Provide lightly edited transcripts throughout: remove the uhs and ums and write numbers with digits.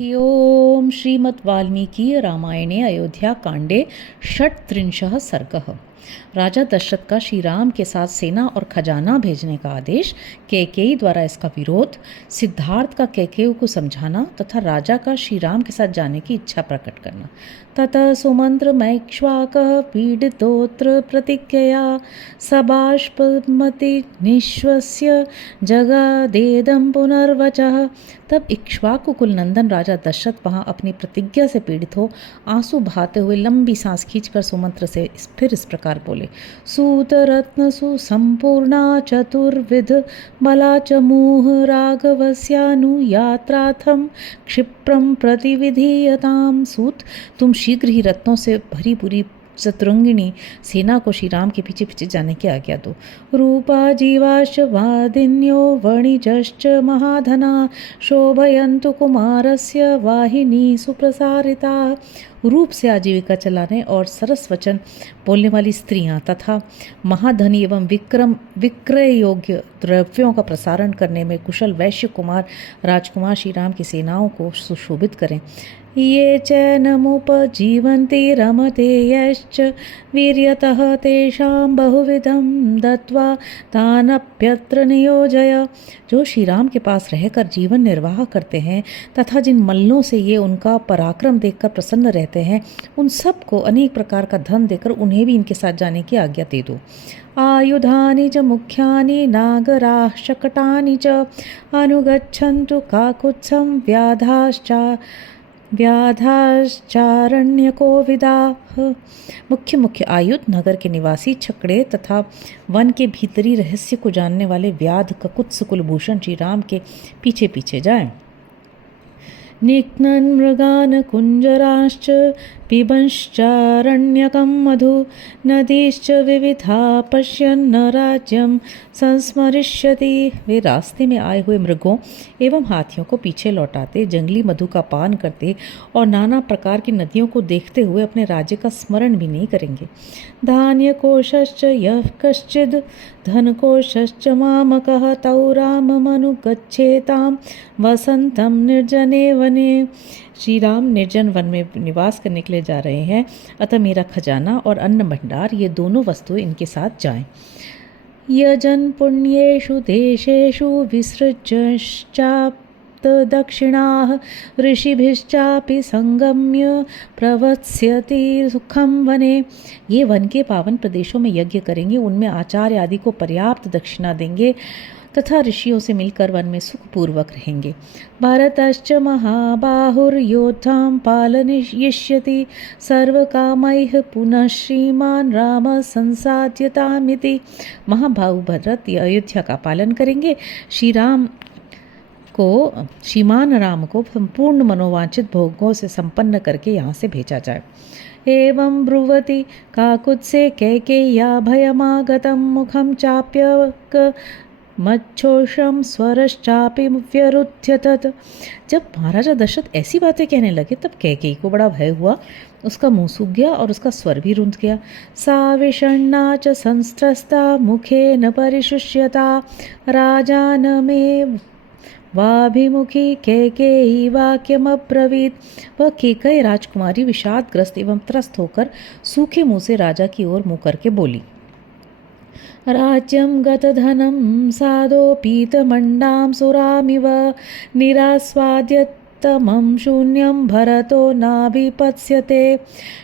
ओम श्रीमद् वाल्मीकि रामायणे अयोध्या कांडे षट्त्रिंशः सर्गः। राजा दशरथ का श्री राम के साथ सेना और खजाना भेजने का आदेश, कैकेयी द्वारा इसका विरोध, सिद्धार्थ का कैकेयी को समझाना तथा राजा का श्री राम के साथ जाने की इच्छा प्रकट करना। ततः सुमंत्र मैक्ष्वाकः पीडितोत्र प्रतिज्ञया सबाष्पमति निश्वस्य जगादेदं पुनर्वचः। तब इक्ष्वाकु कुल नंदन राजा दशरथ वहाँ अपनी प्रतिज्ञा से पीड़ित हो आंसू बहाते हुए लंबी सांस खींचकर सुमंत्र से फिर इस प्रकार बोले। सूत रत्न सुसंपूर्णा चतुर्विध बला च मुह राघवस्यानुयात्रार्थं क्षिप्रं प्रतिविधीयताम। सूत, तुम शीघ्र ही रत्नों से भरी पूरी चतुरंगिणी सेना को श्री राम के पीछे पीछे जाने की आज्ञा दो। रूपा जीवाश्च वादिन्यो वणिजश्च महाधना शोभयन्तु कुमारस्य वाहिनी सुप्रसारिता। रूप से आजीविका चलाने और सरस वचन बोलने वाली स्त्रियां तथा महाधनी एवं विक्रय योग्य द्रव्यों का प्रसारण करने में कुशल वैश्य कुमार राजकुमार श्री राम की सेनाओं को सुशोभित करें। ये चैनमुपजीवन्ति रमते यश्च वीर्यतः तेषां बहुविधं दत्वा तानप्यत्र नियोजय। जो श्री राम के पास रहकर जीवन निर्वाह करते हैं तथा जिन मल्लों से ये उनका पराक्रम देखकर प्रसन्न रहते हैं, उन सब को अनेक प्रकार का धन देकर उन्हें भी इनके साथ जाने की आज्ञा दे दो। आयुधानि च मुख्यानि नागराः शकटानि च अनुगच्छन्तु काकुत्सं व्याधाश्चारण्यकोविदाः। मुख्य मुख्य आयुध, नगर के निवासी, छकड़े तथा वन के भीतरी रहस्य को जानने वाले व्याध ककुत्स कुलभूषण श्री राम के पीछे पीछे जाएं। निघ्नन् मृगान् कुञ्जराश्च पिबंश्चारण्यकं मधु नदीश्च विविधा पश्यन्न राज्यं संस्मरिष्यति। वे रास्ते में आए हुए मृगों एवं हाथियों को पीछे लौटाते, जंगली मधु का पान करते और नाना प्रकार की नदियों को देखते हुए अपने राज्य का स्मरण भी नहीं करेंगे। धान्य कोशश्च यः कश्चिद् धनकोशश्च मामकः तौ राममनुगच्छेतां वसंतं निर्जने वने। श्री राम निर्जन वन में निवास करने के लिए जा रहे हैं, अतः मेरा खजाना और अन्न भंडार ये दोनों वस्तुएं इनके साथ जाएं। यजन पुण्येषु देशेषु विसृज्यश्चाप्त दक्षिणाः ऋषिभिश्चापि संगम्य प्रवत्स्यति सुखम वने। ये वन के पावन प्रदेशों में यज्ञ करेंगे, उनमें आचार्य आदि को पर्याप्त दक्षिणा देंगे तथा ऋषियों से मिलकर वन में सुखपूर्वक रहेंगे। भारतश्च महाबाहुर्योद्धां पालयिष्यति सर्वकामैः पुनः श्रीमान राम संसाध्यतामिति। महाबाहु भरत ये अयोध्या का पालन करेंगे, श्रीमान राम को संपूर्ण मनोवांछित भोगों से संपन्न करके यहाँ से भेजा जाए। एवं ब्रुवति काकुत्से कैकेय्या भयमागतं मुखं चाप्य मच्छोषम स्वरश्चापि व्यरुध्यतत। जब महाराजा दशरथ ऐसी बातें कहने लगे तब कैकेयी को बड़ा भय हुआ, उसका मुंह सूख गया और उसका स्वर भी रुंध गया। सा विषण्णा च संस्त्रस्ता मुखेन परिशुष्यता राजानमेव वाभिमुखी कैकेयी वाक्यमब्रवीत। वह कैकेयी राजकुमारी विषादग्रस्त एवं त्रस्त होकर सूखे मुंह से राजा की ओर मुंह करके बोली। राज्यं गतधनं साधो पीतमण्डां सुरामिव निरास्वाद्यतमं शून्यं भरतो नाभिपत्स्यते।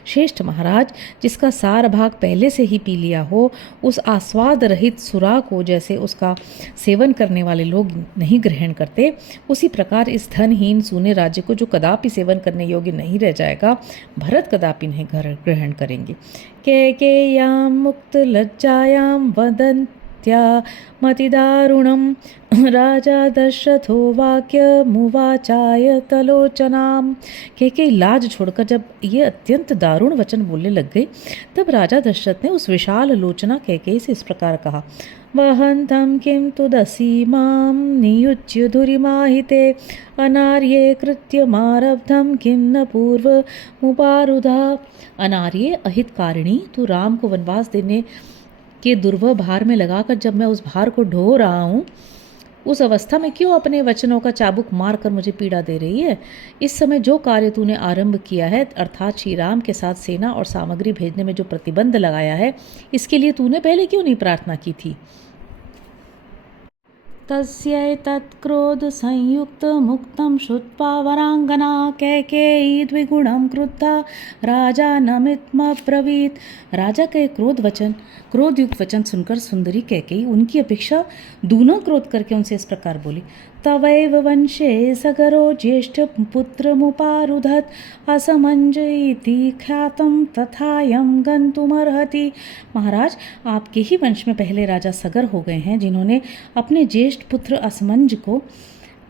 श्रेष्ठ महाराज, जिसका सार भाग पहले से ही पी लिया हो, उस आस्वाद रहित सुरा को जैसे उसका सेवन करने वाले लोग नहीं ग्रहण करते, उसी प्रकार इस धनहीन सूने राज्य को जो कदापि सेवन करने योग्य नहीं रह जाएगा, भरत कदापि नहीं ग्रहण करेंगे। कैकेय्यां मुक्त लज्जायां वदन्त्या मतिदारुणं राजा दशरथो वाक्यमुवाचाय तलोचनाम। कैकेयी लाज छोड़कर जब ये अत्यंत दारुण वचन बोलने लग गई, तब राजा दशरथ ने उस विशाल लोचना कैकेयी से इस प्रकार कहा। वहन्तं किं तुदसीमां नियुज्य धुरिमाहिते अनार्ये कृत्यमारब्धं किं न पूर्वमुपारुधा। अनार्ये अहितकारिणी, तू राम को वनवास देने के दुर्वह भार में लगाकर जब मैं उस भार को ढो रहा हूँ उस अवस्था में क्यों अपने वचनों का चाबुक मारकर मुझे पीड़ा दे रही है? इस समय जो कार्य तूने आरंभ किया है, अर्थात श्री राम के साथ सेना और सामग्री भेजने में जो प्रतिबंध लगाया है, इसके लिए तूने पहले क्यों नहीं प्रार्थना की थी? तस्यैतत्क्रोधसंयुक्तमुक्तं श्रुत्वा वराङ्गना कैकेयी द्विगुणं क्रुद्धा राजानमित्मब्रवीत्। राजा के क्रोधयुक्त वचन सुनकर सुंदरी कैकेयी उनकी अपेक्षा दूना क्रोध करके उनसे इस प्रकार बोली, तवैव वंशे सगरो ज्येष्ठ पुत्रमुपारुधत् असमंज इति ख्यातं तथायं गन्तुमर्हति। महाराज, आपके ही वंश में पहले राजा सगर हो गए हैं, जिन्होंने अपने ज्येष्ठ पुत्र असमंज को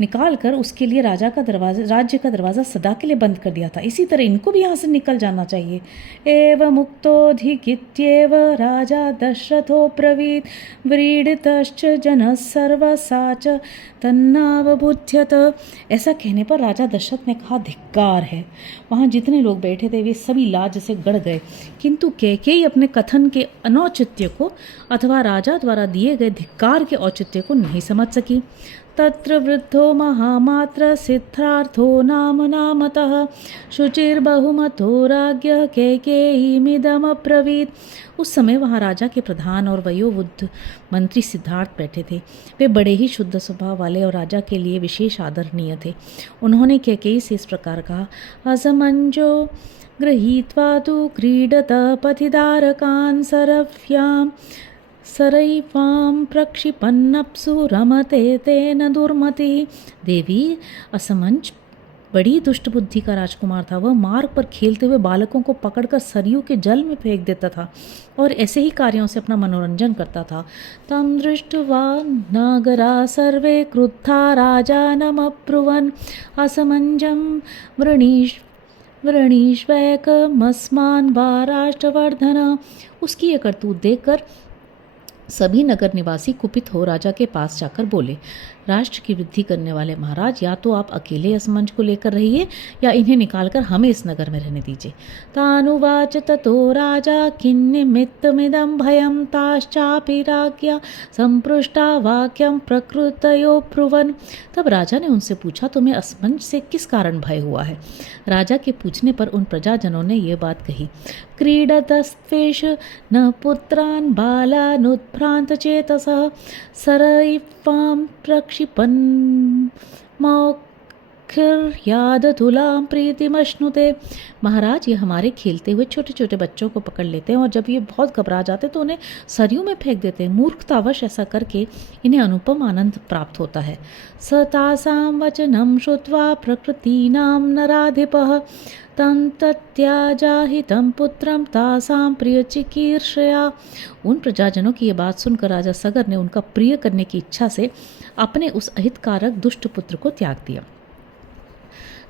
निकालकर उसके लिए राज्य का दरवाज़ा सदा के लिए बंद कर दिया था। इसी तरह इनको भी यहाँ से निकल जाना चाहिए। एव मुक्तोऽधिकित्येव राजा दशरथो ब्रवीत् व्रीडितश्च जनः सर्वसा च तन्नावबुध्यत। ऐसा कहने पर राजा दशरथ ने कहा, धिक्कार है। वहाँ जितने लोग बैठे थे वे सभी लाज से गड़ गए, किंतु कैकेयी अपने कथन के अनौचित्य को अथवा राजा द्वारा दिए गए धिक्कार के औचित्य को नहीं समझ सकी। तत्र वृद्धो महामात्र सिद्धार्थो नामतः शुचिर्बहुमतो राज्ञ कैकेयीमिदमब्रवीत्। उस समय वहाँ राजा के प्रधान और वयोवृद्ध मंत्री सिद्धार्थ बैठे थे। वे बड़े ही शुद्ध स्वभाव वाले और राजा के लिए विशेष आदरणीय थे। उन्होंने कैकेयी से इस प्रकार कहा, असमंजो गृहीत्वा तु क्रीडत पथिदारकान् सरव्यां सरैवां प्रक्षिपन्नप्सु रमते तेन दुर्मति। देवी, असमंज बड़ी दुष्ट बुद्धि का राजकुमार था। वह मार्ग पर खेलते हुए बालकों को पकड़कर सरयू के जल में फेंक देता था और ऐसे ही कार्यों से अपना मनोरंजन करता था। तम दृष्ट्वा नागरा सर्वे क्रुद्धा राजानमब्रुवन् असमंजं वृणीष्वैकमस्मान् वा राष्ट्रवर्धन। उसकी यह करतूत देखकर सभी नगर निवासी कुपित हो राजा के पास जाकर बोले, राष्ट्र की वृद्धि करने वाले महाराज, या तो आप अकेले असमंज को लेकर रहिए या इन्हें निकालकर हमें इस नगर में रहने दीजिए। तानुवाच ततो राजा किन्निमित्तमिदं भयं ताश्चापि राज्ञा संपृष्टा वाक्यं प्रकृतयो ब्रुवन्। तब राजा ने उनसे पूछा, तुम्हें असमंज से किस कारण भय हुआ है? राजा के पूछने पर उन प्रजाजनों ने ये बात कही, क्रीडतस्त्वेष न पुत्रान् बालानुत्भ्रान्तचेतसः सरैवां प्रक्षिपन् मौखिर्यादतुलां प्रीतिमश्नुते। महाराज, ये हमारे खेलते हुए छोटे छोटे बच्चों को पकड़ लेते हैं और जब ये बहुत घबरा जाते तो उन्हें सरयू में फेंक देते हैं। मूर्खतावश ऐसा करके इन्हें अनुपम आनंद प्राप्त होता है। स तासां वचनं श्रुत्वा प्रकृतीनां नराधिपः तं तत्याजाहितं पुत्रं तासां प्रियचिकीर्षया। उन प्रजाजनों की ये बात सुनकर राजा सगर ने उनका प्रिय करने की इच्छा से अपने उस अहितकारक दुष्ट पुत्र को त्याग दिया।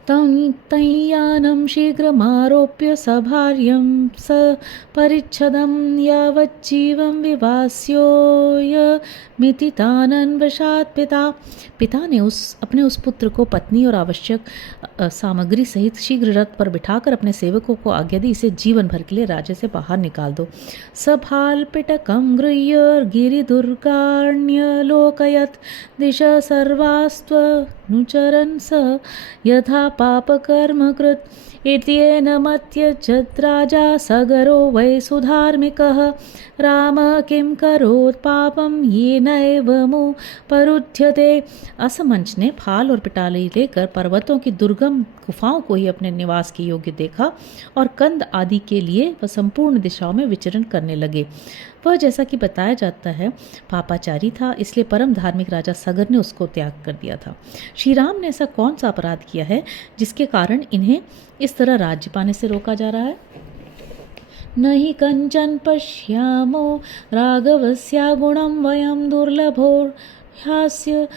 तंयानं शीघ्रमारोप्य सभार्यं स परिच्छदं यावज्जीवं विवास्योयमिति तानन्वशात् पिता ने अपने उस पुत्र को पत्नी और आवश्यक सामग्री सहित शीघ्र रथ पर बिठाकर अपने सेवकों को आज्ञा दी, इसे जीवन भर के लिए राज्य से बाहर निकाल दो। सभाल्पिटकं गृह्य गिरिदुर्गाण्यलोकयत् दिशा सर्वास्त्वनुचरन् स यथा पापकर्म कृत इत्येन मत्यजत् राजा सगरो वै सुधार्मिकः राम किं करोत् पापं येनैवमु परुध्यते। असमंच ने फाल और पिटाली लेकर पर्वतों की दुर्गम गुफाओं को ही अपने निवास के योग्य देखा और कंद आदि के लिए वह संपूर्ण दिशाओं में विचरण करने लगे। वह, जैसा कि बताया जाता है, पापाचारी था, इसलिए परम धार्मिक राजा सगर ने उसको त्याग कर दिया था। श्री राम ने ऐसा कौन सा अपराध किया है जिसके कारण इन्हें इस तरह राज्य पाने से रोका जा रहा है? नहि कंचन पश्यामो राघवस्या गुणं वयं दुर्लभो ह्यास्य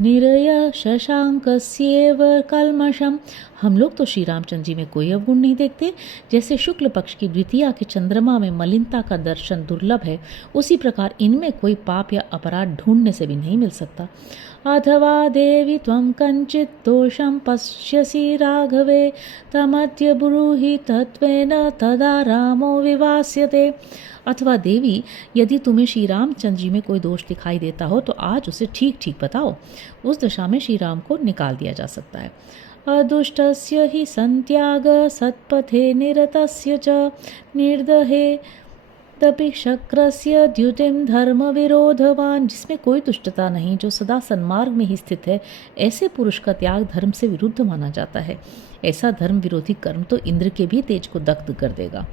निरय शशांकस्येव कल्मषम। हम लोग तो श्री रामचंद्र जी में कोई अवगुण नहीं देखते। जैसे शुक्ल पक्ष की द्वितीया के चंद्रमा में मलिनता का दर्शन दुर्लभ है, उसी प्रकार इनमें कोई पाप या अपराध ढूंढने से भी नहीं मिल सकता। अथवा देवी त्वं कञ्चित् दोषं पश्यसि राघवे तमद्य ब्रूहि तत्त्वेन तदा रामो विवास्यते। अथवा देवी, यदि तुम्हें श्री रामचंद्र जी में कोई दोष दिखाई देता हो तो आज उसे ठीक ठीक बताओ, उस दशा में श्री राम को निकाल दिया जा सकता है। अदुष्टस्य हि संत्याग सत्पथे निरतस्य च निर्दहे तपि शक्रस्य द्युतिम धर्म विरोधवान। जिसमें कोई दुष्टता नहीं, जो सदा सन्मार्ग में ही स्थित है, ऐसे पुरुष का त्याग धर्म से विरुद्ध माना जाता है। ऐसा धर्म विरोधी कर्म तो इंद्र के भी तेज को दग्ध कर देगा।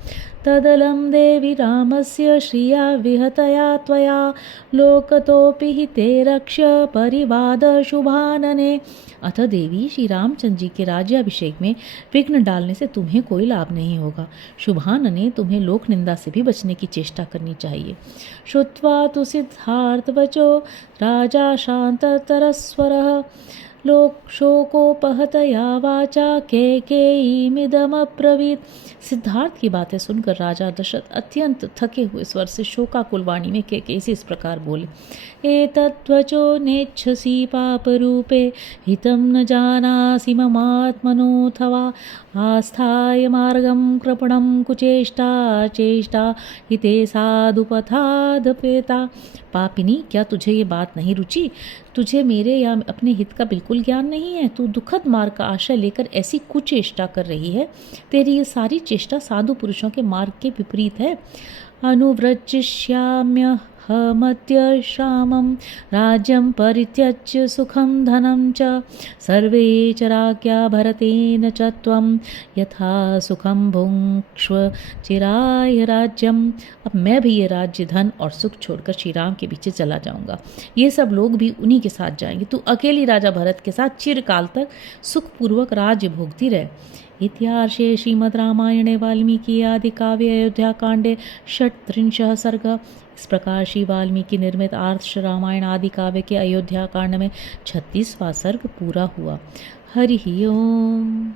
तदलं देवी रामस्य श्रिया विहतया त्वया लोकतोपि हि ते रक्ष परिवाद शुभानने। अतः देवी, श्री रामचंद्र जी के राज्याभिषेक में विघ्न डालने से तुम्हें कोई लाभ नहीं होगा। शुभानने, तुम्हें लोक निंदा से भी बचने की चेष्टा करनी चाहिए। श्रुत्वा तु सिद्धार्थवचो राजा शान्ततरस्वरः लोक शोकोपहतया वाचा केकेयीमिदमब्रवीत्। सिद्धार्थ की बातें सुनकर राजा दशरथ अत्यंत थके हुए स्वर से शोकाकुल वाणी में केकई से इस प्रकार बोले। एतद्वचो नेच्छसि पापरूपे हितं न जानासि ममात्मनोऽथवा आस्थाय मार्गं कृपणं कुचेष्टा चेष्टा हिते साधुपथादपेता। पापिनी, क्या तुझे ये बात नहीं रुचि? तुझे मेरे या अपने हित का बिल्कुल ज्ञान नहीं है। तू दुखद मार्ग का आश्रय लेकर ऐसी कुचेष्टा कर रही है। तेरी ये सारी चेष्टा साधु पुरुषों के मार्ग के विपरीत है। अनुव्रजिष्याम्यहमद्य श्यामं राज्यं परित्यज्य सुखं धनं च सर्वे च राज्ञा भरतेन च त्वं यथा सुखं भुङ्क्ष्व चिराय राज्यम। अब मैं भी ये राज्य, धन और सुख छोड़कर श्री राम के पीछे चला जाऊंगा। ये सब लोग भी उन्हीं के साथ जाएंगे। तू अकेली राजा भरत के साथ चिरकाल तक सुखपूर्वक राज्य भोगती रहे। इतिहासे श्रीमद् रामायणे वाल्मीकि आदि काव्ये अयोध्या कांडे 38 सर्ग। इस प्रकार श्री वाल्मीकि निर्मित आर्ष रामायण आदि काव्य के अयोध्या कांड में 36वां सर्ग पूरा हुआ। हरि ओम।